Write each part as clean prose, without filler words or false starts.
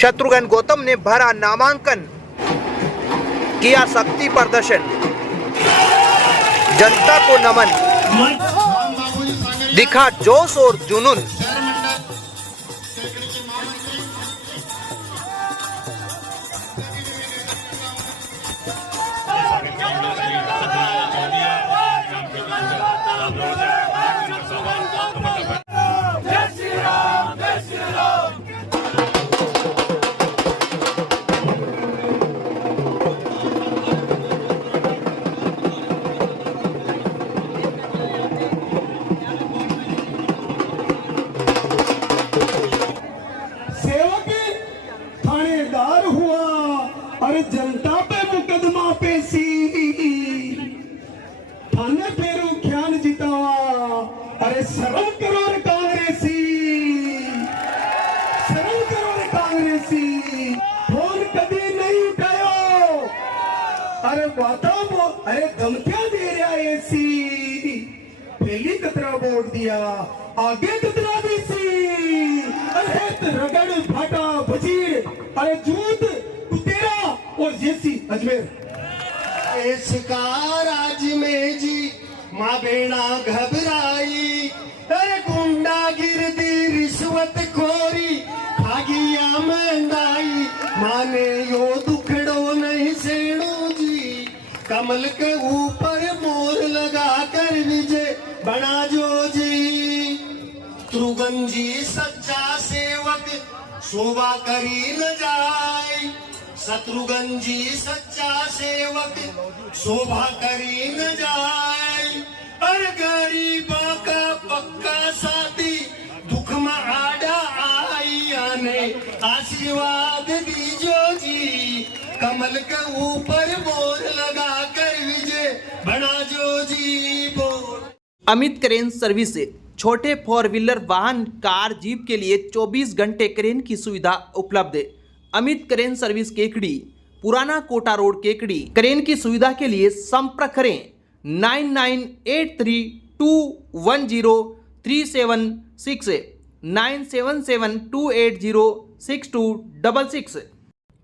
शत्रुघ्न गौतम ने भरा नामांकन, किया शक्ति प्रदर्शन, जनता को नमन, दिखा जोश और जुनून। अरे जनता पे मुकदमा पेशी, थाने फेरू ख्याल जितावा। अरे शर्म करो रे कांग्रेसी, शर्म करो रे कांग्रेसी। फोन कभी नहीं उठायो, अरे अरे धमकियां दे रहा ऐसी। पहली कतरा वोट दिया, आगे कतरा देसी। अरे रगड़ फाटा वजीर, अरे जूत और जैसी अजमेर। इसका राज में जी माँ बेना घबराई। अरे गुंडा गिरदी रिश्वत खोरी खागिया महंगाई। माने यो दुखड़ो नहीं सेणो जी, कमल के ऊपर मोर लगा कर विजय बना जो जी। शत्रुघ्न जी सच्चा सेवक शोभा करी न जाए। शत्रुघ्न जी सच्चा सेवक शोभा करी न जाए। अरे गरीबा का पक्का साथी दुख में आड़ा आई। आने आशीर्वाद दीजो जी, कमल के ऊपर मोर लगा कर विजय बना जो जी बोल। अमित क्रेन सर्विस से छोटे 4 व्हीलर वाहन, कार, जीप के लिए 24 घंटे क्रेन की सुविधा उपलब्ध है। अमित क्रेन सर्विस केकड़ी, पुराना कोटा रोड केकड़ी। क्रेन की सुविधा के लिए संपर्क करें 9983210376 9772806266।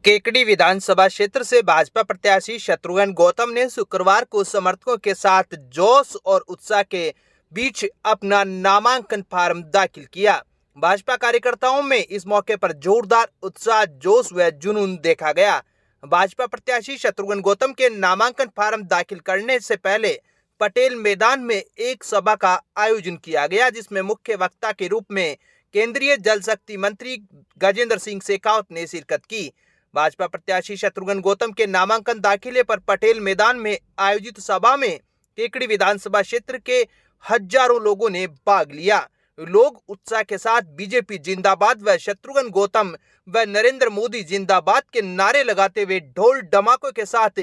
केकड़ी विधानसभा क्षेत्र से भाजपा प्रत्याशी शत्रुघ्न गौतम ने शुक्रवार को समर्थकों के साथ जोश और उत्साह के बीच अपना नामांकन फार्म दाखिल किया। भाजपा कार्यकर्ताओं में इस मौके पर जोरदार उत्साह, जोश व जुनून देखा गया। भाजपा प्रत्याशी शत्रुघ्न गौतम के नामांकन फार्म दाखिल करने से पहले पटेल मैदान में एक सभा का आयोजन किया गया, जिसमें मुख्य वक्ता के रूप में केंद्रीय जल शक्ति मंत्री गजेंद्र सिंह शेखावत ने शिरकत की। भाजपा प्रत्याशी शत्रुघ्न गौतम के नामांकन दाखिले पर पटेल मैदान में आयोजित सभा में केकड़ी विधानसभा क्षेत्र के हजारों लोगों ने भाग लिया। लोग उत्साह के साथ बीजेपी जिंदाबाद व शत्रुघ्न गौतम व नरेंद्र मोदी जिंदाबाद के नारे लगाते हुए ढोल डमाकों के साथ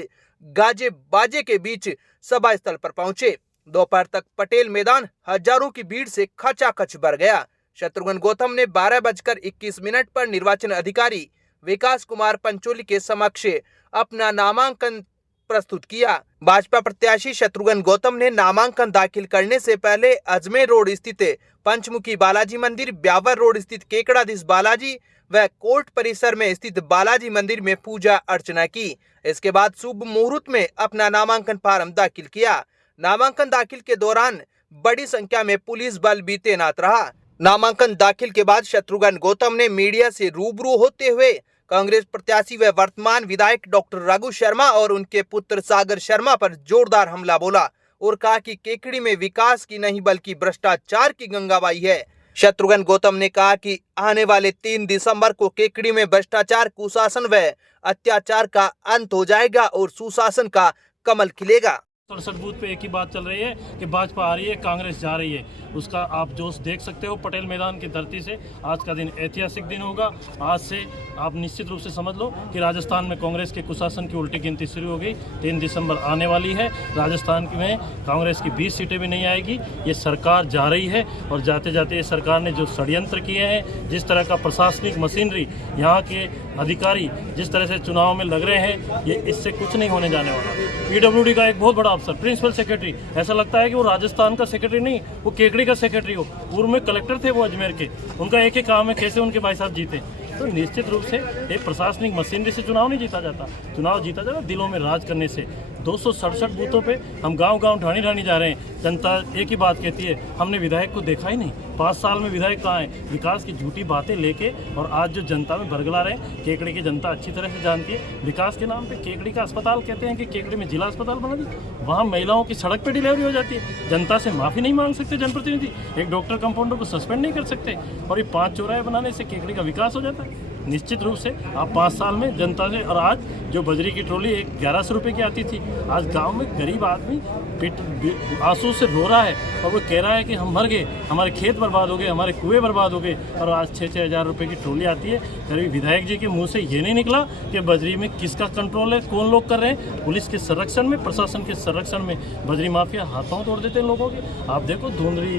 गाजे बाजे के बीच सभा स्थल पर पहुंचे। दोपहर तक पटेल मैदान हजारों की भीड़ से खचाखच भर गया। शत्रुघ्न गौतम ने 12:21 पर निर्वाचन अधिकारी विकास कुमार पंचोली के समक्ष अपना नामांकन प्रस्तुत किया। भाजपा प्रत्याशी शत्रुघ्न गौतम ने नामांकन दाखिल करने से पहले अजमेर रोड स्थित पंचमुखी बालाजी मंदिर, ब्यावर रोड स्थित केकड़ाधीश बालाजी व कोर्ट परिसर में स्थित बालाजी मंदिर में पूजा अर्चना की। इसके बाद शुभ मुहूर्त में अपना नामांकन फार्म दाखिल किया। नामांकन दाखिल के दौरान बड़ी संख्या में पुलिस बल भी तैनात रहा। नामांकन दाखिल के बाद शत्रुघ्न गौतम ने मीडिया से रूबरू होते हुए कांग्रेस प्रत्याशी व वर्तमान विधायक डॉक्टर रघु शर्मा और उनके पुत्र सागर शर्मा पर जोरदार हमला बोला और कहा कि केकड़ी में विकास की नहीं बल्कि भ्रष्टाचार की गंगा बही है। शत्रुघ्न गौतम ने कहा कि आने वाले 3 दिसंबर को केकड़ी में भ्रष्टाचार, कुशासन व अत्याचार का अंत हो जाएगा और सुशासन का कमल खिलेगा। 67 बूथ पे एक ही बात चल रही है कि भाजपा आ रही है, कांग्रेस जा रही है। उसका आप जोश देख सकते हो पटेल मैदान की धरती से। आज का दिन ऐतिहासिक दिन होगा। आज से आप निश्चित रूप से समझ लो कि राजस्थान में कांग्रेस के कुशासन की उल्टी गिनती शुरू हो गई। 3 दिसंबर आने वाली है। राजस्थान में कांग्रेस की 20 सीटें भी नहीं आएगी। ये सरकार जा रही है और जाते जाते ये सरकार ने जो षड्यंत्र किए हैं, जिस तरह का प्रशासनिक मशीनरी, यहाँ के अधिकारी जिस तरह से चुनाव में लग रहे हैं, ये इससे कुछ नहीं होने जाने वाला। PWD का एक बहुत बड़ा अफसर, प्रिंसिपल सेक्रेटरी, ऐसा लगता है कि वो राजस्थान का सेक्रेटरी नहीं, वो केकड़ी का सेक्रेटरी हो। पूर्व में कलेक्टर थे वो अजमेर के। उनका एक ही काम है कैसे उनके भाई साहब जीते। तो निश्चित रूप से एक प्रशासनिक मशीनरी से चुनाव नहीं जीता जाता। चुनाव जीता जाता दिलों में राज करने से। 267 बूथों पे हम गांव-गांव ढाणी जा रहे हैं। जनता एक ही बात कहती है, हमने विधायक को देखा ही नहीं। 5 साल में विधायक कहाँ है? विकास की झूठी बातें लेके और आज जो जनता में बरगला रहे हैं, केकड़ी की जनता अच्छी तरह से जानती है। विकास के नाम पे केकड़ी का अस्पताल कहते हैं कि केकड़ी में जिला अस्पताल बना दिया। वहाँ महिलाओं की सड़क पे डिलीवरी हो जाती है। जनता से माफ़ी नहीं मांग सकते जनप्रतिनिधि, एक डॉक्टर कंपाउंडर को सस्पेंड नहीं कर सकते, और ये 5 चौराहे बनाने से केकड़ी का विकास हो जाता है। निश्चित रूप से आप 5 साल में जनता से, और आज जो बजरी की ट्रॉली 1100 रुपये की आती थी, आज गांव में गरीब आदमी आंसू से रो रहा है और वो कह रहा है कि हम मर गए, हमारे खेत बर्बाद हो गए, हमारे कुएं बर्बाद हो गए, और आज 6-6 हज़ार रुपये की ट्रॉली आती है। कभी विधायक जी के मुंह से ये नहीं निकला कि बजरी में किसका कंट्रोल है, कौन लोग कर रहे हैं। पुलिस के संरक्षण में, प्रशासन के संरक्षण में बजरी माफिया हाथों तोड़ देते हैं लोगों के। आप देखो धुंधरी,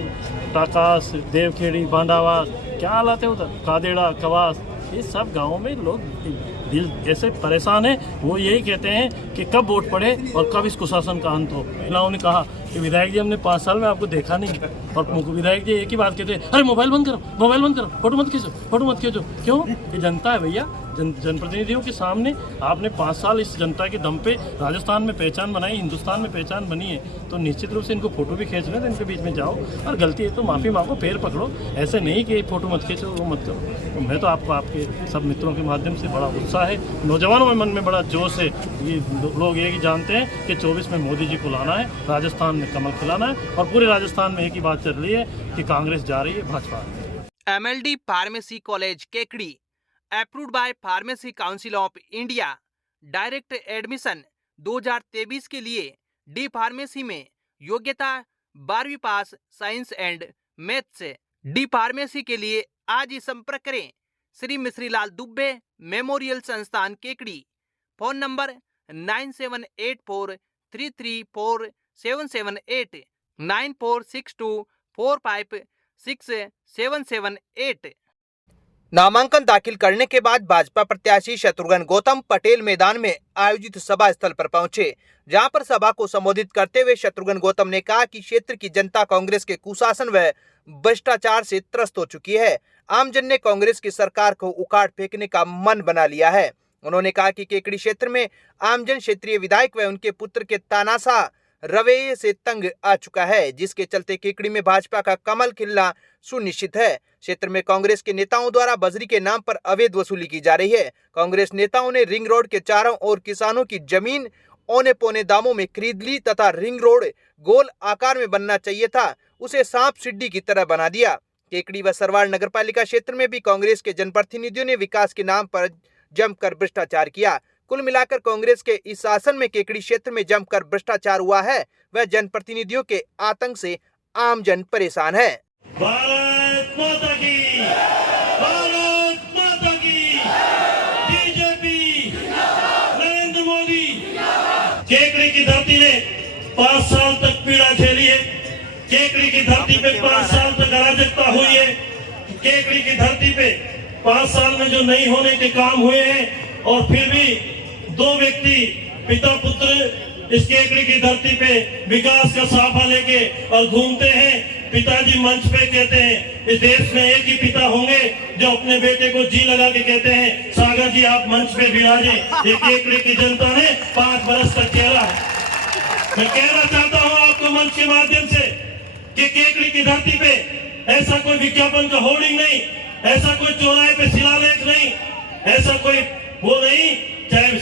टाकास, देवखेड़ी, बांडावास, क्या हालात है उधर, कादेड़ा, कवास, ये सब गाँवों में लोग दिल ऐसे परेशान हैं। वो यही कहते हैं कि कब वोट पड़े और कब इस कुशासन का अंत हो। महिलाओं ने कहा कि विधायक जी हमने 5 साल में आपको देखा नहीं, और विधायक जी एक ही बात कहते हैं, अरे मोबाइल बंद करो, मोबाइल बंद करो, फोटो मत खींचो, फोटो मत खींचो। क्यों? ये जनता है भैया। जनप्रतिनिधियों के सामने आपने 5 साल इस जनता के दम पे राजस्थान में पहचान बनाई, हिंदुस्तान में पहचान बनी है, तो निश्चित रूप से इनको फोटो भी खींचना तो इनके बीच में जाओ, और गलती है तो माफ़ी मांगो, पैर पकड़ो। ऐसे नहीं कि फोटो मत खींचो, वो मत करो। तो मैं तो आपको आपके सब मित्रों के माध्यम से बड़ा उत्साह है, नौजवानों में मन में बड़ा जोश है। ये लोग ये जानते हैं कि 24 में मोदी जी को लाना है, राजस्थान में कमल खिलाना है, और पूरे राजस्थान में एक ही बात चल रही है कि कांग्रेस जा रही है, Bhajpa. MLD pharmacy college Kekri, approved by Pharmacy Council of India. Direct admission 2023 के लिए डी फार्मेसी में योग्यता 12वीं pass science and maths. D pharmacy के लिए आज ही संपर्क करें श्री मिश्रीलाल दुबे मेमोरियल संस्थान केकड़ी। Phone number 9784334778, 9462456778। नामांकन दाखिल करने के बाद भाजपा प्रत्याशी शत्रुघ्न गौतम पटेल मैदान में आयोजित सभा स्थल पर पहुंचे, जहां पर सभा को संबोधित करते हुए शत्रुघ्न गौतम ने कहा कि क्षेत्र की जनता कांग्रेस के कुशासन व भ्रष्टाचार से त्रस्त हो चुकी है। आमजन ने कांग्रेस की सरकार को उखाड़ फेंकने का मन बना लिया है। उन्होंने कहा कि केकड़ी क्षेत्र में आमजन क्षेत्रीय विधायक व उनके पुत्र के तानाशाह रवैये से तंग आ चुका है, जिसके चलते केकड़ी में भाजपा का कमल खिलना सुनिश्चित है। क्षेत्र में कांग्रेस के नेताओं द्वारा बजरी के नाम पर अवैध वसूली की जा रही है। कांग्रेस नेताओं ने रिंग रोड के चारों ओर किसानों की जमीन औने पौने दामों में खरीद ली तथा रिंग रोड गोल आकार में बनना चाहिए था, उसे सांप सीढ़ी की तरह बना दिया। केकड़ी व सरवाड़ नगरपालिका क्षेत्र में भी कांग्रेस के जनप्रतिनिधियों ने विकास के नाम पर जमकर भ्रष्टाचार किया। कुल मिलाकर कांग्रेस के इस शासन में केकड़ी क्षेत्र में जमकर भ्रष्टाचार हुआ है व जनप्रतिनिधियों के आतंक से आमजन परेशान है। भारत माता की, भारत माता की, बीजेपी, नरेंद्र मोदी। केकड़ी की धरती ने 5 साल तक पीड़ा झेली है। केकड़ी की धरती पे 5 साल तक अराजकता हुई है। केकड़ी की धरती पे 5 साल में जो नहीं होने के काम हुए हैं, और फिर भी 2 व्यक्ति पिता पुत्र इस केकड़ी की धरती पे विकास का साफा लेके और घूमते हैं। पिताजी मंच पे कहते हैं इस देश में एक ही पिता होंगे जो अपने बेटे को जी लगा के कहते हैं सागर जी आप मंच पे विराजे। ये केकड़ी की जनता ने 5 बरस तक खेला है। मैं कहना चाहता हूँ आपको मंच के माध्यम से कि केकड़ी की धरती पे ऐसा कोई विज्ञापन का होर्डिंग नहीं, ऐसा कोई चौराहे पे शिलालेख नहीं, ऐसा कोई वो नहीं, चाहे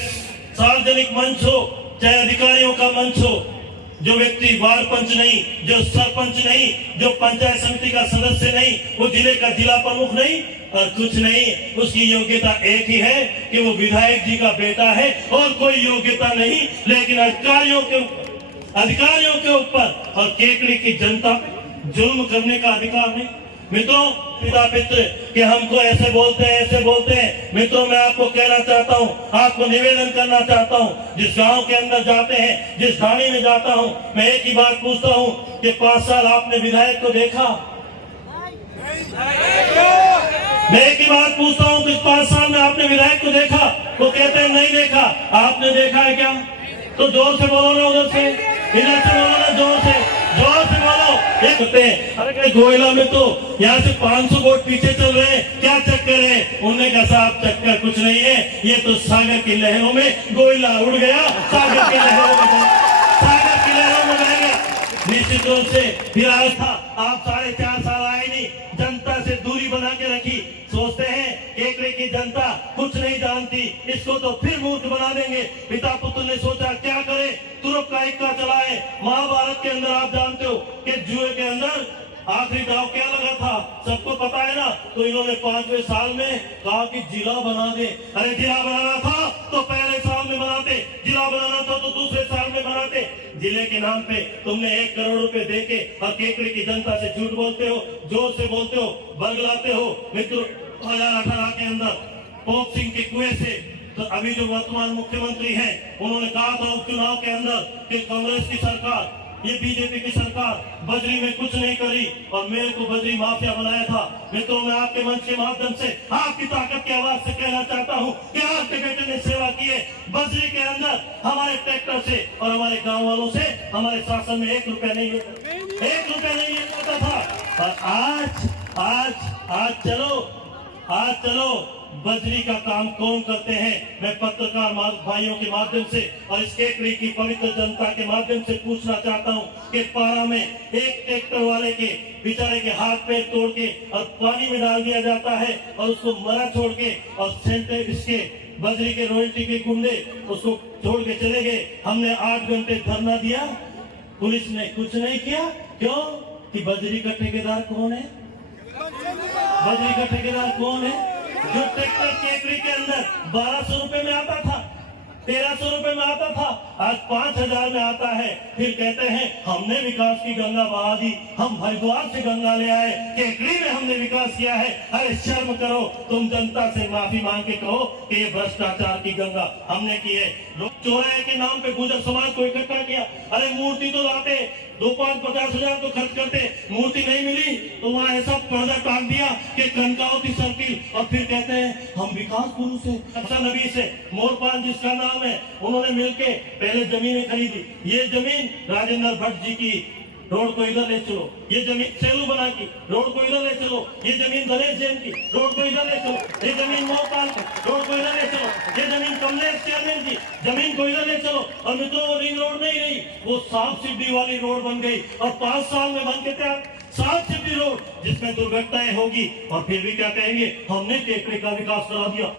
सार्वजनिक मंच हो, चाहे अधिकारियों का मंच हो, जो व्यक्ति वार्ड पंच नहीं, जो सरपंच नहीं, जो पंचायत समिति का सदस्य नहीं, वो जिले का जिला प्रमुख नहीं और कुछ नहीं, उसकी योग्यता एक ही है कि वो विधायक जी का बेटा है और कोई योग्यता नहीं। लेकिन अधिकारियों के ऊपर और केकड़ी की जनता पे जुल्म करने का अधिकार नहीं। मित्रों, पिता पित्र कि हमको ऐसे बोलते हैं, ऐसे बोलते हैं। मित्रों, मैं आपको कहना चाहता हूं, आपको निवेदन करना चाहता हूं, जिस गांव के अंदर जाते हैं, जिस ढाणी में जाता हूं, मैं एक ही बात पूछता हूं कि 5 साल आपने विधायक को देखा? मैं एक ही बात पूछता हूं कि 5 साल में आपने विधायक को देखा? वो कहते हैं नहीं देखा। आपने देखा है क्या? तो जोर से बोलो ना, उधर से, इधर से बोलो ना, जोर से बोलो। ये कहते हैं अरे कहीं गोयला में तो यहाँ से 500 वोट पीछे चल रहे हैं, क्या चक्कर है? उन्होंने कहा साहब चक्कर कुछ नहीं है, ये तो सागर की लहरों में गोयला उड़ गया, सागर की लहरों में बह गया। निश्चित रूप से फिर आया था, आप 4.5 साल आए नहीं, जनता से दूरी बना के रखी। सोचते हैं केकड़े की जनता कुछ नहीं जानती, इसको तो फिर मूर्ख बना देंगे। पिता पुत्र ने सोचा क्या करे, तुरंत का इक्का चलाए। महाभारत के अंदर आप जानते हो कि जुए के अंदर आखिरी दाव क्या लगा था, सबको पता है ना। तो इन्होंने 5वें साल में कहा कि जिला बना दे। अरे जिला बनाना था तो पहले साल में बनाते, जिला बनाना था तो दूसरे साल में बनाते। जिले के नाम पे तुमने 1 करोड़ रुपए देके और केकड़े की जनता से झूठ बोलते हो, जोर से बोलते हो, बरगलाते हो। मित्रों 2018 के अंदर पोप सिंह के कुएं से तो अभी जो वर्तमान मुख्यमंत्री हैं, उन्होंने कहा था उपचुनाव के अंदर कि कांग्रेस की सरकार, ये बीजेपी की सरकार बजरी में कुछ नहीं करी और मेरे को बजरी माफिया बनाया था। मित्रों मैं आपके मंच के माध्यम से आपकी ताकत की आवाज से कहना चाहता हूँ कि आपके बेटे ने सेवा की है। बजरी के अंदर हमारे ट्रैक्टर से और हमारे गांव वालों से हमारे शासन में 1 रुपया नहीं होता, 1 रुपया नहीं होता था। और आज चलो बजरी का काम कौन करते हैं। मैं पत्रकार भाइयों के माध्यम से और इस केकड़ी की पवित्र जनता के माध्यम से पूछना चाहता हूं कि पारा में एक ट्रैक्टर वाले के बेचारे के हाथ पैर तोड़ के और पानी में डाल दिया जाता है और उसको मरा छोड़ के और सेंटर इसके बजरी के रॉयल्टी के गुंडे उसको छोड़ के चले गए। हमने 8 घंटे धरना दिया, पुलिस ने कुछ नहीं किया। क्यों? कि बजरी का ठेकेदार कौन है? बजरी का ठेकेदार कौन है? जो ट्रैक्टर केकड़ी के अंदर 1200 रुपए में आता था, 1300 रुपए में आता था, आज 5000 में आता है। फिर कहते हैं हमने विकास की गंगा बहा दी, हम हरिद्वार से गंगा ले आए, केकड़ी में हमने विकास किया है। अरे शर्म करो, तुम जनता से माफी मांग के कहो कि ये भ्रष्टाचार की गंगा हमने की है। चौराहे के नाम पे गुर्जर समाज को इकट्ठा किया। अरे मूर्ति तो लाते, 2-5-50 तो खर्च करते, मूर्ति नहीं मिली तो वहां ऐसा पर्दा टांग दिया कि कनकावती सर्किल, और फिर कहते हैं हम विकास पुरुष है। अच्छा नबी से मोरपाल जिसका नाम है, उन्होंने मिलके पहले जमीनें खरीदी। ये जमीन राजेंद्र भट्ट जी की, रोड को इधर ले चलो। ये जमीन सेलू बना की, रोड को इधर ले चलो। ये जमीन गणेश जैन की, रोड को इधर ले चलो। ये जमीन मोहपाल की, रोड को इधर ले चलो। ये जमीन कमलेश चेयरमैन की, जमीन को इधर ले चलो। और मित्रों वो रिंग रोड नहीं रही, वो साफ सिद्धि वाली रोड बन गई और 5 साल में बन के तैयार साफ सिद्धि रोड, जिसमें दुर्घटनाएं होगी और फिर भी क्या कहेंगे हमने केकड़ी का विकास करा दिया।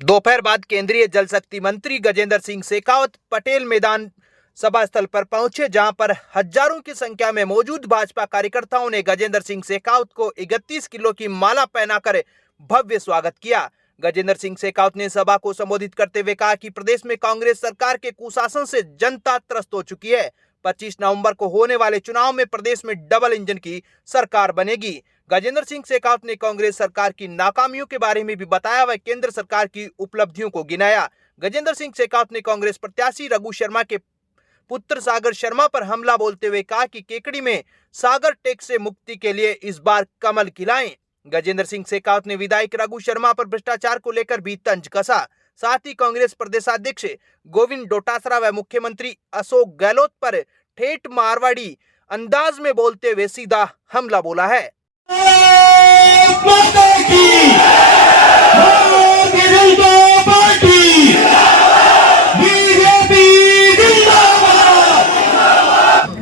दोपहर बाद केंद्रीय जल शक्ति मंत्री गजेंद्र सिंह शेखावत पटेल मैदान सभा स्थल पर पहुंचे, जहां पर हजारों की संख्या में मौजूद भाजपा कार्यकर्ताओं ने गजेंद्र सिंह शेखावत को 31 किलो की माला पहनाकर भव्य स्वागत किया। गजेंद्र सिंह शेखावत ने सभा को संबोधित करते हुए कहा कि प्रदेश में कांग्रेस सरकार के कुशासन से जनता त्रस्त हो चुकी है। 25 नवंबर को होने वाले चुनाव में प्रदेश में डबल इंजन की सरकार बनेगी। गजेंद्र सिंह शेखावत ने कांग्रेस सरकार की नाकामियों के बारे में भी बताया व केंद्र सरकार की उपलब्धियों को गिनाया। गजेंद्र सिंह शेखावत ने कांग्रेस प्रत्याशी रघु शर्मा के पुत्र सागर शर्मा पर हमला बोलते हुए कहा कि केकड़ी में सागर टैक्स से मुक्ति के लिए इस बार कमल खिलाएं। गजेंद्र सिंह शेखावत ने विधायक रघु शर्मा पर भ्रष्टाचार को लेकर भी तंज कसा। साथ ही कांग्रेस प्रदेशाध्यक्ष गोविंद डोटासरा व मुख्यमंत्री अशोक गहलोत पर ठेठ मारवाड़ी अंदाज में बोलते हुए सीधा हमला बोला है।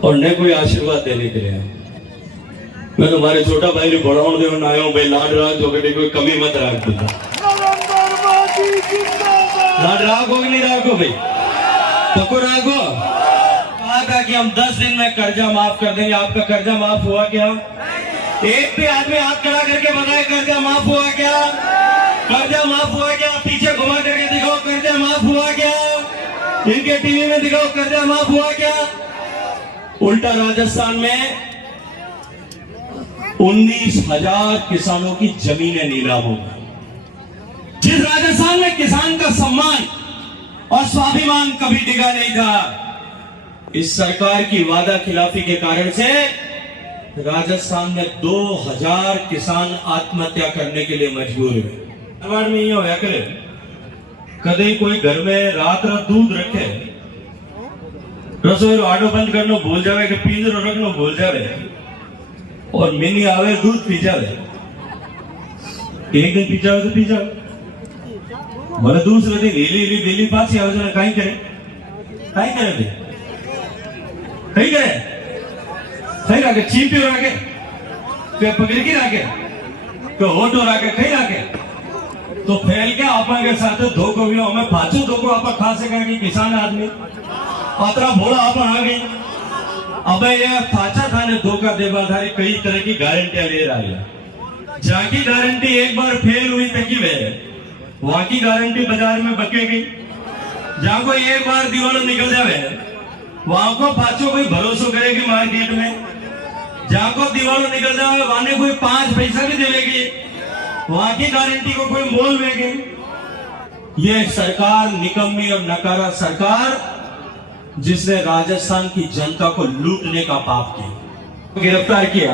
और न कोई आशीर्वाद देने के लिए मैं तुम्हारे छोटा भाई ने बढ़ाओ दे आयो भाई लाड राग जो बेटे कोई कमी मत राख दूंगा। लाड रागो कि नहीं रागो भाई? पक्को रागो। कहा था कि हम 10 दिन में कर्जा माफ कर देंगे। आपका कर्जा माफ हुआ क्या? एक भी आदमी हाथ खड़ा करके बताए कर्जा माफ हुआ क्या? कर्जा माफ हुआ क्या? पीछे घुमा करके दिखाओ कर्जा माफ हुआ क्या? इनके टीवी में दिखाओ कर्जा माफ हुआ क्या? उल्टा राजस्थान में 19,000 किसानों की जमीनें नीलाम हो गई। जिस राजस्थान में किसान का सम्मान और स्वाभिमान कभी डिगा नहीं था, इस सरकार की वादा खिलाफी के कारण से राजस्थान में 2000 किसान आत्महत्या करने के लिए मजबूर हुए। में ये होया करे कदे कोई घर में रात दूध रखे, रसोई आडो बंद करना भूल जावे कि पिंजरो रखना भूल जावे और मिनी आवे दूध पी जावे। एक दिन पी जावे तो पी जावे, बोले दूसरे दिन हिली दिल्ली पास आवे तो कहीं करे भी कहीं करे कहीं राके चीपी राके तो पकड़ की राके तो होटो राके कहीं राके तो फैल के आप के साथ धोखो भी हमें पाछो धोखो आप खा सके कि किसान आदमी अतरा भोला आप आ गई। अब ये पाछा थाने धोखा देवा थारी कई तरह की गारंटियां ले रहा है। जहाँ की गारंटी एक बार फेल हुई तकी वे वहां की गारंटी बाजार में बकेगी। जहाँ को एक बार दीवारों निकल जावे वहां को पाछो कोई भरोसा करेगी मार्केट में। जहाँ को दीवारों निकल जावे वहां ने कोई 5 पैसा भी देगी, वहां की गारंटी को कोई मोल देगी। ये सरकार निकम्मी और नकारा सरकार जिसने राजस्थान की जनता को लूटने का पाप किया। गिरफ्तार किया,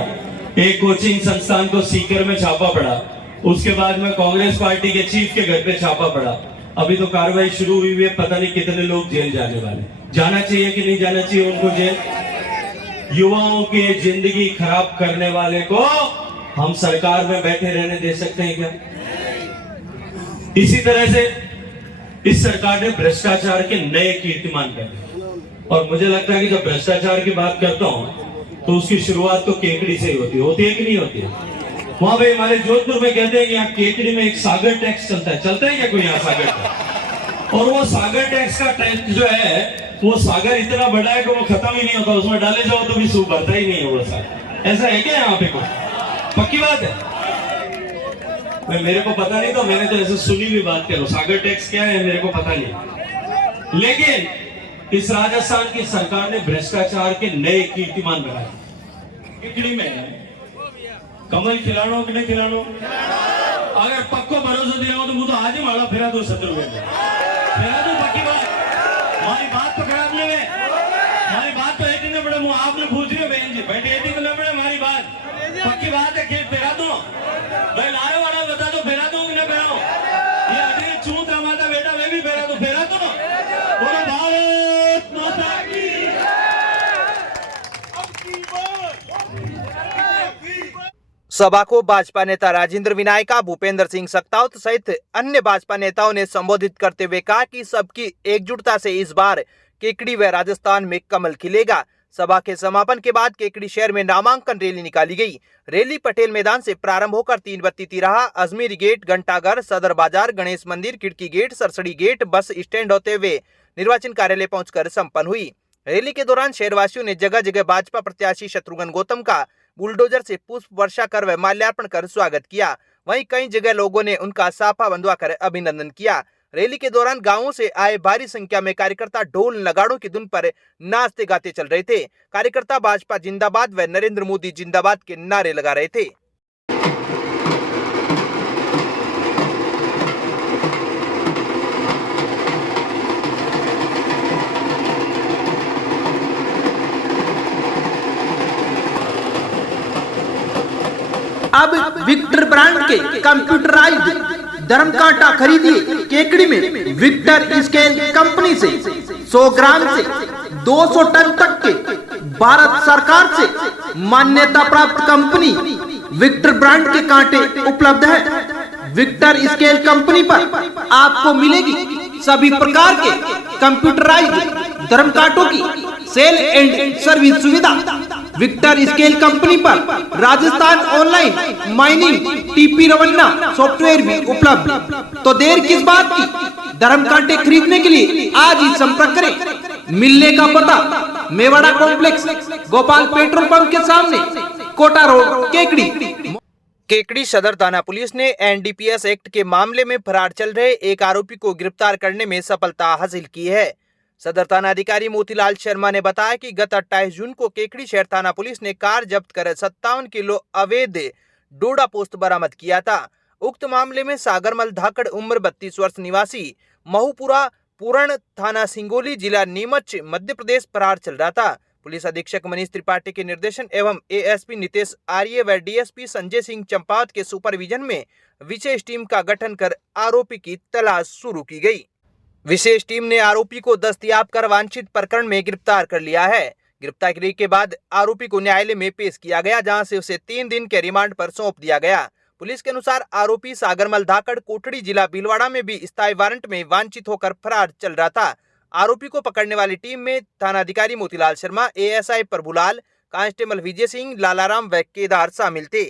एक कोचिंग संस्थान को सीकर में छापा पड़ा, उसके बाद में कांग्रेस पार्टी के चीफ के घर पे छापा पड़ा। अभी तो कार्रवाई शुरू हुई है, पता नहीं कितने लोग जेल जाने वाले। जाना चाहिए कि नहीं जाना चाहिए उनको जेल? युवाओं की जिंदगी खराब करने वाले को हम सरकार में बैठे रहने दे सकते हैं क्या? इसी तरह से इस सरकार ने भ्रष्टाचार के नए कीर्तिमान कर दिए। और मुझे लगता है कि जब भ्रष्टाचार की बात करता हूं तो उसकी शुरुआत तो केकड़ी से ही होती है कि नहीं होती है? वहां पे हमारे जोधपुर में कहते हैं कि यहाँ केकड़ी में एक सागर टैक्स चलता है क्या कोई यहाँ सागर टैक्स? और वो सागर टैक्स का टैक्स जो है वो सागर इतना बड़ा है कि वो खत्म ही नहीं होता, उसमें डाले जाओ तो भी सूख भरता ही नहीं है वो सागर। ऐसा है क्या यहाँ पे? कुछ पक्की बात है? मेरे को पता नहीं, तो मैंने तो ऐसे सुनी भी बात करो। सागर टैक्स क्या है मेरे को पता नहीं, लेकिन इस राजस्थान की सरकार ने भ्रष्टाचार के नए कीर्तिमान बनाए। केकड़ी में कमल खिलानो कि नहीं खिलानो? अगर पक्को भरोसा दिया हो तो मुझे आज ही माला फिरा दो 70 रुपए फिरा दो। पक्की बात, हमारी बात तो खराब नहीं है, हमारी बात तो एक दिन बड़े मुंह आपने पूछ रही हो बहन जी, बैठे एक दिन बड़े हमारी बात पक्की बात है कि फिरा दो भाई। लारे वाला बता दो फिरा दूंगी ना फिराओ? ये अभी चूत रमाता बेटा मैं भी फिरा दो, फिरा दो। बोलो भारत माता की। सभा को भाजपा नेता राजेंद्र विनायका, भूपेंद्र सिंह सकतावत सहित अन्य भाजपा नेताओं ने संबोधित करते हुए कहा कि सबकी एकजुटता से इस बार केकड़ी व राजस्थान में कमल खिलेगा। सभा के समापन के बाद केकड़ी शहर में नामांकन रैली निकाली गई। रैली पटेल मैदान से प्रारंभ होकर 3 बत्ती तिराहा, अजमेरी गेट, घंटाघर, सदर बाजार, गणेश मंदिर, खिड़की gate, Sarsadi gate, bus stand होते हुए निर्वाचन कार्यालय पहुंचकर संपन्न हुई। रैली के दौरान शहरवासियों ने जगह जगह भाजपा प्रत्याशी शत्रुघ्न गौतम का बुलडोजर से पुष्प वर्षा कर व माल्यार्पण कर स्वागत किया। वहीं कई जगह लोगों ने उनका साफा बंधवा कर अभिनंदन किया। रैली के दौरान गांवों से आए भारी संख्या में कार्यकर्ता ढोल नगाड़ों की धुन पर नाचते गाते चल रहे थे। कार्यकर्ता भाजपा जिंदाबाद व नरेंद्र मोदी जिंदाबाद के नारे लगा रहे थे। अब विक्टर ब्रांड के कंप्यूटराइज्ड धर्म कांटा खरीदिए केकड़ी में विक्टर स्केल कंपनी से। 100 ग्राम से 200 टन तक के भारत सरकार से मान्यता प्राप्त कंपनी विक्टर ब्रांड के कांटे उपलब्ध है। विक्टर स्केल कंपनी पर आपको मिलेगी सभी प्रकार के कंप्यूटराइज्ड धर्म कांटों की सेल एंड सर्विस सुविधा। विक्टर स्केल कंपनी पर Rajasthan online mining TP Revanna software भी उपलब्ध। तो देर किस बात की? धर्म कांटे खरीदने के लिए आज ही संपर्क करें। मिलने का पता Mewada complex, Gopal petrol pump के सामने, कोटा रोड, केकड़ी। केकड़ी सदर थाना पुलिस ने एनडीपीएस एक्ट के मामले में फरार चल रहे एक आरोपी को गिरफ्तार करने में सफलता हासिल की है। सदर थाना अधिकारी मोतीलाल शर्मा ने बताया कि गत 28 जून को केकड़ी शहर थाना पुलिस ने कार जब्त कर 57 किलो अवैध डोडा पोस्त बरामद किया था। उक्त मामले में सागरमल धाकड़ उम्र 32 वर्ष निवासी महूपुरा पूरण थाना सिंगोली जिला नीमच मध्य प्रदेश फरार चल रहा था। पुलिस अधीक्षक मनीष त्रिपाठी के निर्देशन एवं एएसपी नितेश आर्य व डीएसपी संजय सिंह चंपावत के सुपरविजन में विशेष टीम का गठन कर आरोपी की तलाश शुरू की गई। विशेष टीम ने आरोपी को दस्तयाब कर वांछित प्रकरण में गिरफ्तार कर लिया है। गिरफ्तारी के बाद आरोपी को न्यायालय में पेश किया गया, जहां से उसे 3 दिन के रिमांड पर सौंप दिया गया। पुलिस के अनुसार आरोपी सागरमल धाकड़ कोठड़ी जिला भीलवाड़ा में भी स्थायी वारंट में वांछित होकर फरार चल रहा था। आरोपी को पकड़ने वाली टीम में थानाधिकारी मोतीलाल शर्मा, एएसआई प्रभुलाल, कांस्टेबल विजय सिंह, लालाराम व केदार शामिल थे।